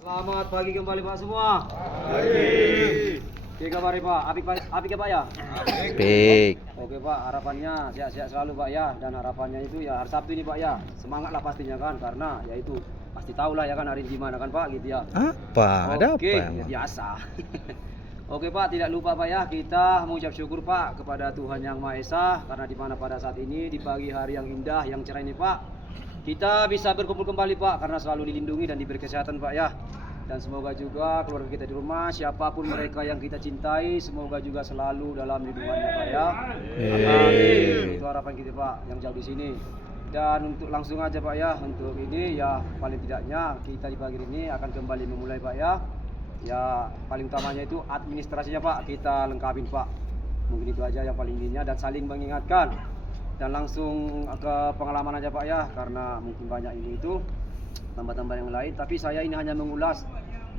Selamat pagi kembali Pak semua. Pagi. Oke kabar Pak, apik ya Pak ya? Baik. Oke Pak, harapannya sehat-sehat selalu Pak ya. Dan harapannya itu ya hari Sabtu ini Pak ya. Semangat lah pastinya kan, karena ya itu pasti tahu lah ya kan hari ini gimana kan Pak gitu ya. Apa? Ada Oke, apa ya emang? biasa. Oke Pak, tidak lupa Pak ya, kita mengucap syukur Pak kepada Tuhan Yang Maha Esa, karena di mana pada saat ini di pagi hari yang indah, yang cerah ini Pak, kita bisa berkumpul kembali Pak, karena selalu dilindungi dan diberi kesehatan Pak ya. Dan semoga juga keluarga kita di rumah, siapapun mereka yang kita cintai, semoga juga selalu dalam lindungannya Pak ya. Amin. Itu harapan kita Pak, yang jauh di sini. Dan untuk langsung aja Pak ya, untuk ini ya paling tidaknya kita di pagi ini akan kembali memulai Pak ya. Ya paling utamanya itu administrasinya Pak, kita lengkapin Pak. Mungkin itu aja yang paling intinya, dan saling mengingatkan. Dan langsung ke pengalaman aja Pak ya, karena mungkin banyak ini itu tambah-tambah yang lain. Tapi saya ini hanya mengulas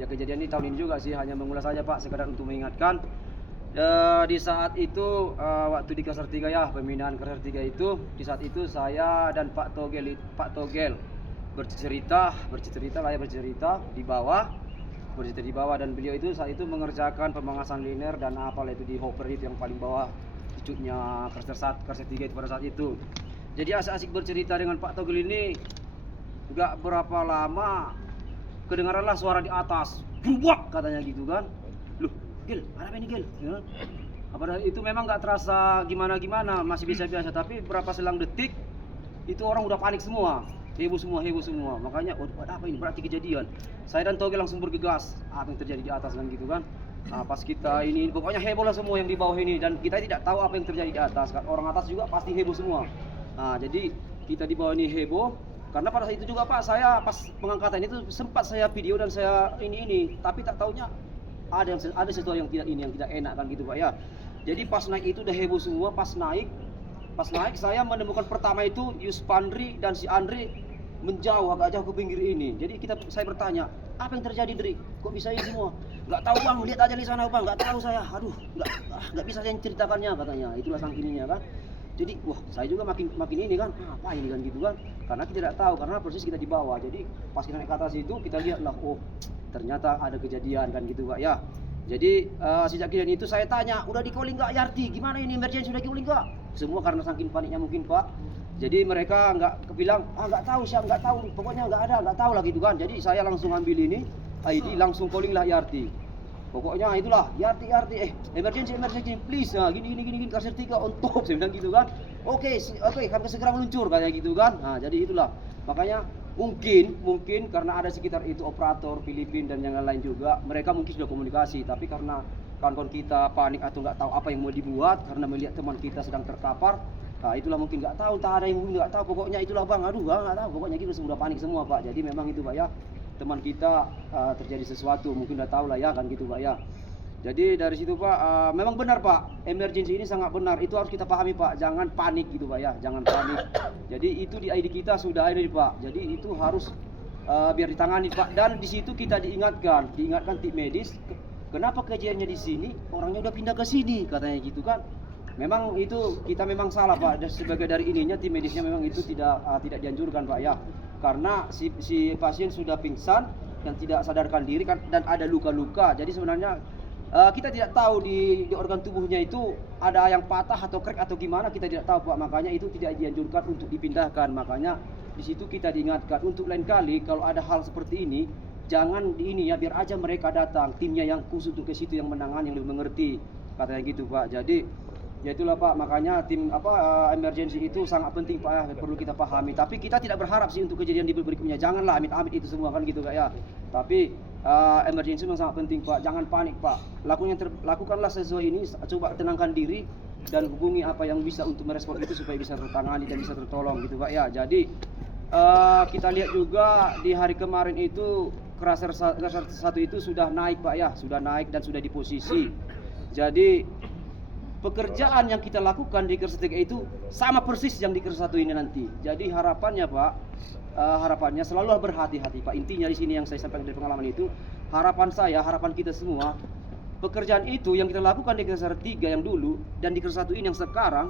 ya kejadian ini tahun ini juga sih, hanya mengulas saja Pak, sekedar untuk mengingatkan. Di saat itu waktu di Klaster 3 ya, pembinaan Klaster 3 itu, di saat itu saya dan Pak Togel bercerita di bawah, dan beliau itu saat itu mengerjakan pemangkasan liner dan apalah itu di hopper itu yang paling bawah cucuknya Klaster 3 itu pada saat itu. Jadi asik-asik bercerita dengan Pak Togel ini, gak berapa lama kedengaranlah suara di atas, "Grubak," katanya gitu kan. Loh, Gil, apa ini Gil? Ya. Padahal itu memang gak terasa gimana-gimana, masih biasa-biasa, tapi berapa selang detik itu orang udah panik semua, heboh semua. Makanya, oh apa ini, berarti kejadian. Saya dan Togel langsung bergegas, apa yang terjadi di atas kan gitu kan. Nah, pas kita ini pokoknya heboh lah semua yang di bawah ini, dan kita tidak tahu apa yang terjadi di atas kan. Orang atas juga pasti heboh semua. Nah, jadi kita di bawah ini heboh. Karena pada saat itu juga Pak, saya pas pengangkatan itu sempat saya video dan saya ini, tapi tak taunya ada sesuatu yang tidak enak kan gitu Pak ya. Jadi pas naik itu udah heboh semua. Pas naik saya menemukan pertama itu Yuspandri dan si Andre menjauh, agak jauh ke pinggir ini. Jadi saya bertanya, apa yang terjadi Dri? Kok bisa ini semua? Nggak tahu Bang, lihat aja di sana Bang. Nggak tahu saya. Aduh, nggak bisa saya ceritakannya katanya. Itulah sangkininya kan. Jadi wah, saya juga makin ini kan, apa ini kan gitu kan, karena kita tidak tahu, karena persis kita di bawah. Jadi pas kita naik ke atas itu kita lihatlah, oh ternyata ada kejadian kan gitu Pak ya. Jadi sejak kejadian itu saya tanya, udah di calling nggak Yarti, gimana ini emergency, sudah di calling nggak? Semua karena saking paniknya mungkin Pak. Jadi mereka nggak kebilang, nggak tahu siapa, nggak tahu, pokoknya nggak tahu lah gitu kan. Jadi saya langsung ambil ini ID, langsung calling lah Yarti. Pokoknya itulah, Yarti, emergency please, nah gini Klaster 3 on top, saya bilang gitu kan. Oke, kami segera meluncur kayak gitu kan. Nah jadi itulah, makanya mungkin karena ada sekitar itu operator Filipina dan yang lain juga, mereka mungkin sudah komunikasi, tapi karena kawan-kawan kita panik atau nggak tahu apa yang mau dibuat, karena melihat teman kita sedang terkapar. Nah itulah mungkin nggak tahu, entah ada yang mungkin nggak tahu, pokoknya itulah Bang, aduh nggak tahu, pokoknya gitu sudah panik semua Pak. Jadi memang itu Pak ya, teman kita terjadi sesuatu, mungkin udah tahu lah ya kan gitu Pak ya. Jadi dari situ Pak, memang benar Pak, emergency ini sangat benar, itu harus kita pahami Pak, jangan panik gitu Pak ya, jangan panik. Jadi itu di ID kita sudah ada Pak, jadi itu harus biar ditangani Pak. Dan di situ kita diingatkan tim medis, kenapa kejadiannya di sini, orangnya udah pindah ke sini katanya gitu kan. Memang itu kita memang salah Pak, dan sebagai dari ininya tim medisnya memang itu tidak dianjurkan Pak ya. Karena si pasien sudah pingsan dan tidak sadarkan diri kan, dan ada luka-luka. Jadi sebenarnya kita tidak tahu di organ tubuhnya itu ada yang patah atau crack atau gimana, kita tidak tahu Pak. Makanya itu tidak dianjurkan untuk dipindahkan. Makanya di situ kita diingatkan untuk lain kali kalau ada hal seperti ini, jangan di ini ya, biar aja mereka datang, timnya yang khusus untuk ke situ, yang menangani, yang lebih mengerti, katanya gitu Pak. Jadi ya itulah Pak, makanya tim emergency itu sangat penting Pak ya, perlu kita pahami. Tapi kita tidak berharap sih untuk kejadian di berikutnya, janganlah amit-amit itu semua kan gitu Pak ya. Tapi emergency memang sangat penting Pak, jangan panik Pak. Lakukanlah sesuai ini, coba tenangkan diri dan hubungi apa yang bisa untuk merespon itu supaya bisa tertangani dan bisa tertolong gitu Pak ya. Jadi kita lihat juga di hari kemarin itu Klaster 1 itu sudah naik Pak ya, sudah naik dan sudah di posisi. Jadi pekerjaan yang kita lakukan di Klaster 3 itu sama persis yang di Klaster 1 ini nanti. Jadi harapannya Pak, harapannya selalu berhati-hati Pak. Intinya di sini yang saya sampaikan dari pengalaman itu, harapan kita semua, pekerjaan itu yang kita lakukan di Klaster 3 yang dulu dan di Klaster 1 ini yang sekarang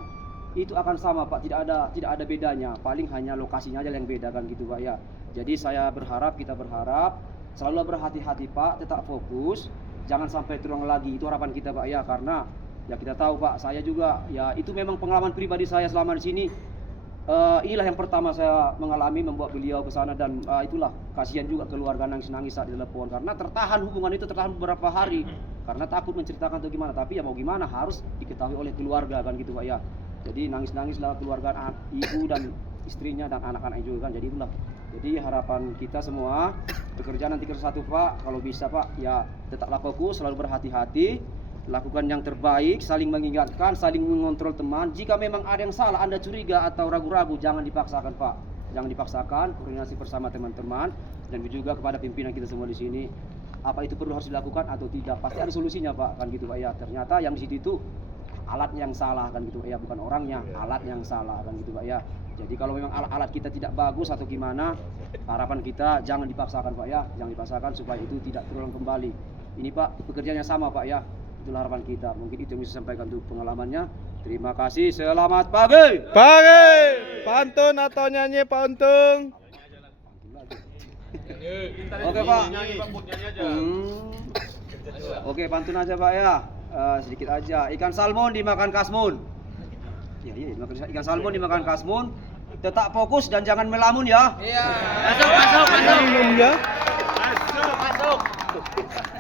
itu akan sama Pak, tidak ada bedanya. Paling hanya lokasinya aja yang beda kan gitu Pak ya. Jadi kita berharap Selalu berhati-hati Pak, tetap fokus, jangan sampai terulang lagi. Itu harapan kita Pak ya, karena ya kita tahu Pak, saya juga ya itu memang pengalaman pribadi saya selama di sini. Inilah yang pertama saya mengalami membawa beliau ke sana dan itulah kasihan juga keluarga nangis-nangis saat ditelepon karena tertahan hubungan itu tertahan beberapa hari karena takut menceritakan atau gimana, tapi ya mau gimana harus diketahui oleh keluarga kan gitu Pak ya. Jadi nangis-nangislah keluarga ibu dan istrinya dan anak-anak juga kan, jadi itulah. Jadi harapan kita semua bekerja nanti ke satu Pak, kalau bisa Pak ya tetaplah fokus, selalu berhati-hati, lakukan yang terbaik, saling mengingatkan, saling mengontrol teman. Jika memang ada yang salah, Anda curiga atau ragu-ragu, jangan dipaksakan Pak, jangan dipaksakan, koordinasi bersama teman-teman dan juga kepada pimpinan kita semua di sini. Apa itu perlu harus dilakukan atau tidak? Pasti ada solusinya Pak, kan gitu Pak ya. Ternyata yang di situ itu alat yang salah kan gitu Pak ya, bukan orangnya, alat yang salah kan gitu Pak ya. Jadi kalau memang alat-alat kita tidak bagus atau gimana, harapan kita jangan dipaksakan Pak ya, jangan dipaksakan supaya itu tidak terulang kembali. Ini Pak, pekerjaannya sama Pak ya, itulah harapan kita. Mungkin itu yang bisa sampaikan untuk pengalamannya. Terima kasih, selamat pagi. Pagi. Pantun atau nyanyi Pak Untung? Oke Pak. Oke, pantun aja Pak ya. Sedikit aja. Ikan salmon dimakan kasmun. Iya, ikan salmon dimakan kasmun. Tetap fokus dan jangan melamun ya. Iya. Masuk. Minum ya. Masuk.